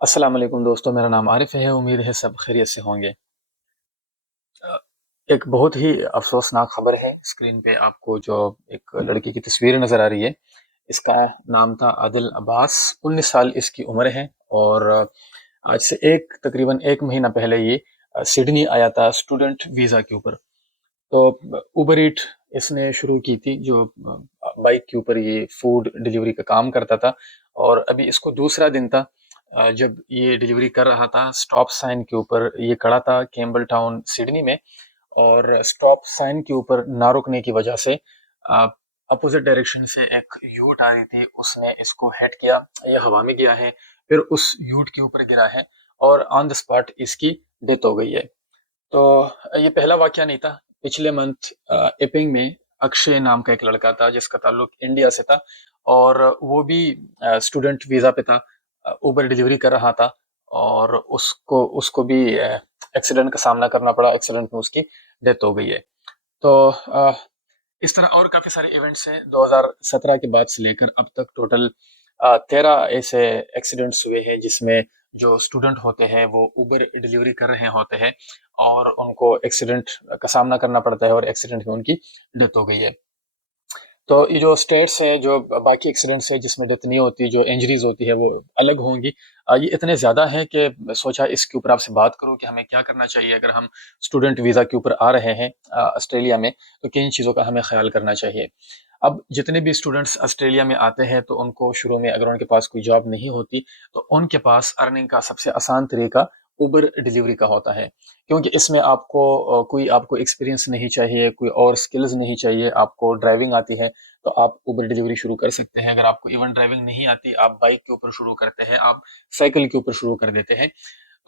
السلام علیکم دوستو، میرا نام عارف ہے۔ امید ہے سب خیریت سے ہوں گے۔ ایک بہت ہی افسوسناک خبر ہے۔ اسکرین پہ آپ کو جو ایک لڑکی کی تصویر نظر آ رہی ہے، اس کا نام تھا عادل عباس۔ 19 سال اس کی عمر ہے، اور آج سے تقریباً ایک مہینہ پہلے یہ سڈنی آیا تھا اسٹوڈنٹ ویزا کے اوپر۔ تو اوبر ایٹ اس نے شروع کی تھی، جو بائک کے اوپر یہ فوڈ ڈیلیوری کا کام کرتا تھا، اور ابھی اس کو دوسرا دن تھا جب یہ ڈیلیوری کر رہا تھا۔ سٹاپ سائن کے اوپر یہ کھڑا تھا کیمبل ٹاؤن سڈنی میں، اور سٹاپ سائن کے اوپر نہ رکنے کی وجہ سے اپوزٹ ڈائریکشن سے ایک یوٹ آ رہی تھی، اس نے اس کو ہٹ کیا، یہ ہوا میں گیا ہے، پھر اس یوٹ کے اوپر گرا ہے، اور آن دا اسپاٹ اس کی ڈیتھ ہو گئی ہے۔ تو یہ پہلا واقعہ نہیں تھا۔ پچھلے منتھ ایپنگ میں اکشے نام کا ایک لڑکا تھا جس کا تعلق انڈیا سے تھا، اور وہ بھی اسٹوڈنٹ ویزا پہ تھا، اوبر ڈیلیوری کر رہا تھا، اور اس کو بھی ایکسیڈنٹ کا سامنا کرنا پڑا۔ ایکسیڈنٹ میں اس کی ڈیتھ ہو گئی ہے۔ تو اس طرح اور کافی سارے ایونٹس ہیں 2017 کے بعد سے لے کر اب تک۔ ٹوٹل 13 ایسے ایکسیڈنٹس ہوئے ہیں جس میں جو اسٹوڈنٹ ہوتے ہیں وہ اوبر ڈیلیوری کر رہے ہوتے ہیں، اور ان کو ایکسیڈنٹ کا سامنا کرنا پڑتا ہے، اور ایکسیڈنٹ میں ان کی ڈیتھ ہو گئی ہے۔ تو یہ جو اسٹیٹس ہیں، جو باقی ایکسیڈنٹس ہیں جس میں ڈیتھ نہیں ہوتی، جو انجریز ہوتی ہے، وہ الگ ہوں گی۔ یہ اتنے زیادہ ہیں کہ سوچا اس کے اوپر آپ سے بات کروں کہ ہمیں کیا کرنا چاہیے اگر ہم اسٹوڈنٹ ویزا کے اوپر آ رہے ہیں آسٹریلیا میں، تو کن چیزوں کا ہمیں خیال کرنا چاہیے۔ اب جتنے بھی اسٹوڈنٹس آسٹریلیا میں آتے ہیں تو ان کو شروع میں اگر ان کے پاس کوئی جاب نہیں ہوتی تو ان کے پاس ارننگ کا سب سے آسان طریقہ اوبر ڈیلیوری کا ہوتا ہے، کیونکہ اس میں آپ کو ایکسپیرینس نہیں چاہیے، کوئی اور سکلز نہیں چاہیے۔ آپ کو ڈرائیونگ آتی ہے تو آپ اوبر ڈیلیوری شروع کر سکتے ہیں۔ اگر آپ کو ایون ڈرائیونگ نہیں آتی، آپ بائک کے اوپر شروع کرتے ہیں، آپ سائیکل کے اوپر شروع کر دیتے ہیں،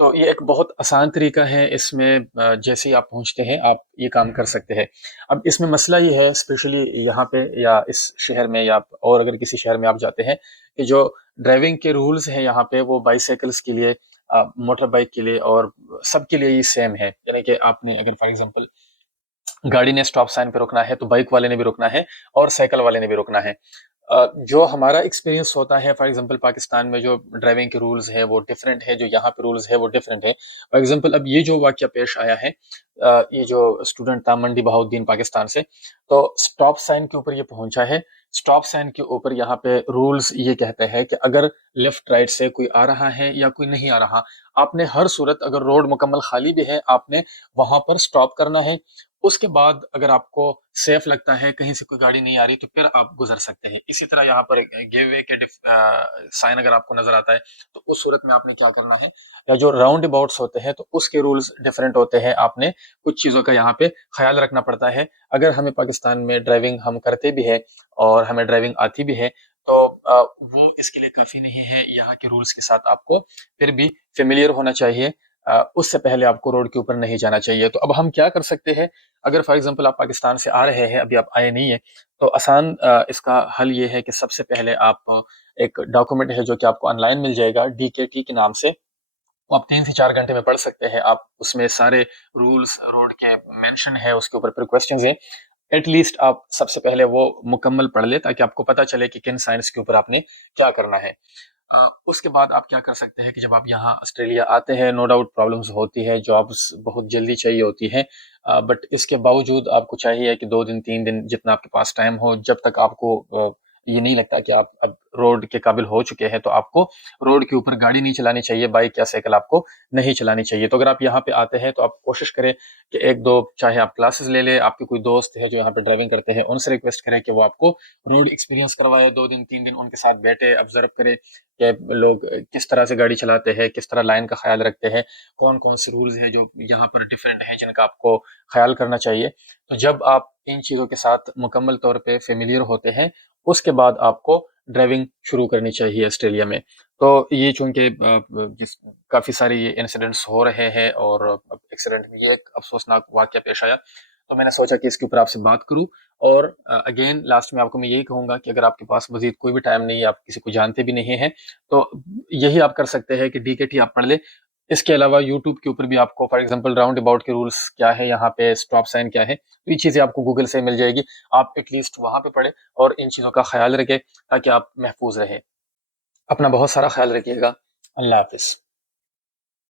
تو یہ ایک بہت آسان طریقہ ہے۔ اس میں جیسے ہی آپ پہنچتے ہیں آپ یہ کام کر سکتے ہیں۔ اب اس میں مسئلہ یہ ہے، اسپیشلی یہاں پہ یا اس شہر میں، یا اور اگر کسی شہر میں آپ جاتے ہیں، کہ جو ڈرائیونگ کے رولز ہیں یہاں پہ وہ بائی سائیکلس کے لیے، موٹر بائک کے لیے، اور سب کے لیے یہ سیم ہے۔ یعنی کہ آپ نے اگر فار ایگزامپل گاڑی نے سٹاپ سائن پہ رکنا ہے تو بائک والے نے بھی رکنا ہے، اور سائیکل والے نے بھی رکنا ہے۔ جو ہمارا ایکسپیرینس ہوتا ہے، فار ایگزامپل پاکستان میں جو ڈرائیونگ کے رولز ہے وہ ڈیفرنٹ ہے، جو یہاں پہ رولز ہے وہ ڈیفرنٹ ہے۔ فار ایگزامپل اب یہ جو واقعہ پیش آیا ہے، یہ جو اسٹوڈنٹ تھا منڈی بہاؤدین پاکستان سے، تو سٹاپ سائن کے اوپر یہ پہنچا ہے۔ سٹاپ سائن کے اوپر یہاں پہ رولز یہ کہتے ہیں کہ اگر لیفٹ رائٹ سے کوئی آ رہا ہے یا کوئی نہیں آ رہا، آپ نے ہر صورت، اگر روڈ مکمل خالی بھی ہے، آپ نے وہاں پر سٹاپ کرنا ہے۔ اس کے بعد اگر آپ کو سیف لگتا ہے، کہیں سے کوئی گاڑی نہیں آ رہی، تو پھر آپ گزر سکتے ہیں۔ اسی طرح یہاں پر گیو وے کے سائن اگر آپ کو نظر آتا ہے تو اس صورت میں آپ نے کیا کرنا ہے، یا جو راؤنڈ اباؤٹس ہوتے ہیں تو اس کے رولز ڈیفرنٹ ہوتے ہیں۔ آپ نے کچھ چیزوں کا یہاں پہ خیال رکھنا پڑتا ہے۔ اگر ہمیں پاکستان میں ڈرائیونگ ہم کرتے بھی ہے اور ہمیں ڈرائیونگ آتی بھی ہے، تو وہ اس کے لیے کافی نہیں ہے۔ یہاں کے رولز کے ساتھ آپ کو پھر بھی فیملیئر ہونا چاہیے۔ اس سے پہلے آپ کو روڈ کے اوپر نہیں جانا چاہیے۔ تو اب ہم کیا کر سکتے ہیں؟ اگر فار ایگزامپل آپ پاکستان سے آ رہے ہیں، ابھی آپ آئے نہیں ہیں، تو آسان اس کا حل یہ ہے کہ سب سے پہلے آپ ایک ڈاکومنٹ ہے جو کہ آپ کو آن لائن مل جائے گا DKT کے نام سے، وہ آپ 3 سے 4 گھنٹے میں پڑھ سکتے ہیں۔ آپ اس میں سارے رولز روڈ کے مینشن ہے، اس کے اوپر پھر کوسچنز ہیں۔ ایٹ لیسٹ آپ سب سے پہلے وہ مکمل پڑھ لیں تاکہ آپ کو پتہ چلے کہ کن سائنس کے اوپر آپ نے کیا کرنا ہے۔ اس کے بعد آپ کیا کر سکتے ہیں کہ جب آپ یہاں آسٹریلیا آتے ہیں، نو ڈاؤٹ پرابلمز ہوتی ہے، جابس بہت جلدی چاہیے ہوتی ہے، بٹ اس کے باوجود آپ کو چاہیے کہ 2 دن 3 دن جتنا آپ کے پاس ٹائم ہو، جب تک آپ کو یہ نہیں لگتا کہ آپ اب روڈ کے قابل ہو چکے ہیں، تو آپ کو روڈ کے اوپر گاڑی نہیں چلانی چاہیے، بائک یا سائیکل آپ کو نہیں چلانی چاہیے۔ تو اگر آپ یہاں پہ آتے ہیں تو آپ کوشش کریں کہ ایک دو، چاہے آپ کلاسز لے لیں، آپ کے کوئی دوست ہے جو یہاں پہ ڈرائیونگ کرتے ہیں ان سے ریکویسٹ کریں کہ وہ آپ کو روڈ ایکسپیرینس کروائے، 2 دن 3 دن ان کے ساتھ بیٹھے، آبزرو کرے کہ لوگ کس طرح سے گاڑی چلاتے ہیں، کس طرح لائن کا خیال رکھتے ہیں، کون کون سے رولز ہیں جو یہاں پر ڈیفرنٹ ہیں جن کا آپ کو خیال کرنا چاہیے۔ تو جب آپ ان چیزوں کے ساتھ مکمل طور پہ فیملیئر ہوتے ہیں، اس کے بعد آپ کو ڈرائیونگ شروع کرنی چاہیے آسٹریلیا میں۔ تو یہ چونکہ کافی سارے یہ انسیڈنٹس ہو رہے ہیں، اور ایکسیڈنٹ میں یہ ایک افسوسناک واقعہ پیش آیا، تو میں نے سوچا کہ اس کے اوپر آپ سے بات کروں۔ اور اگین لاسٹ میں آپ کو میں یہی کہوں گا کہ اگر آپ کے پاس مزید کوئی بھی ٹائم نہیں ہے، آپ کسی کو جانتے بھی نہیں ہیں، تو یہی آپ کر سکتے ہیں کہ DKT آپ پڑھ لیں۔ اس کے علاوہ یوٹیوب کے اوپر بھی آپ کو فار ایگزامپل راؤنڈ اباؤٹ کے رولز کیا ہے، یہاں پہ اسٹاپ سائن کیا ہے، تو یہ چیزیں آپ کو گوگل سے مل جائے گی۔ آپ ایٹ لیسٹ وہاں پہ پڑھیں اور ان چیزوں کا خیال رکھیں تاکہ آپ محفوظ رہیں۔ اپنا بہت سارا خیال رکھیے گا۔ اللہ حافظ.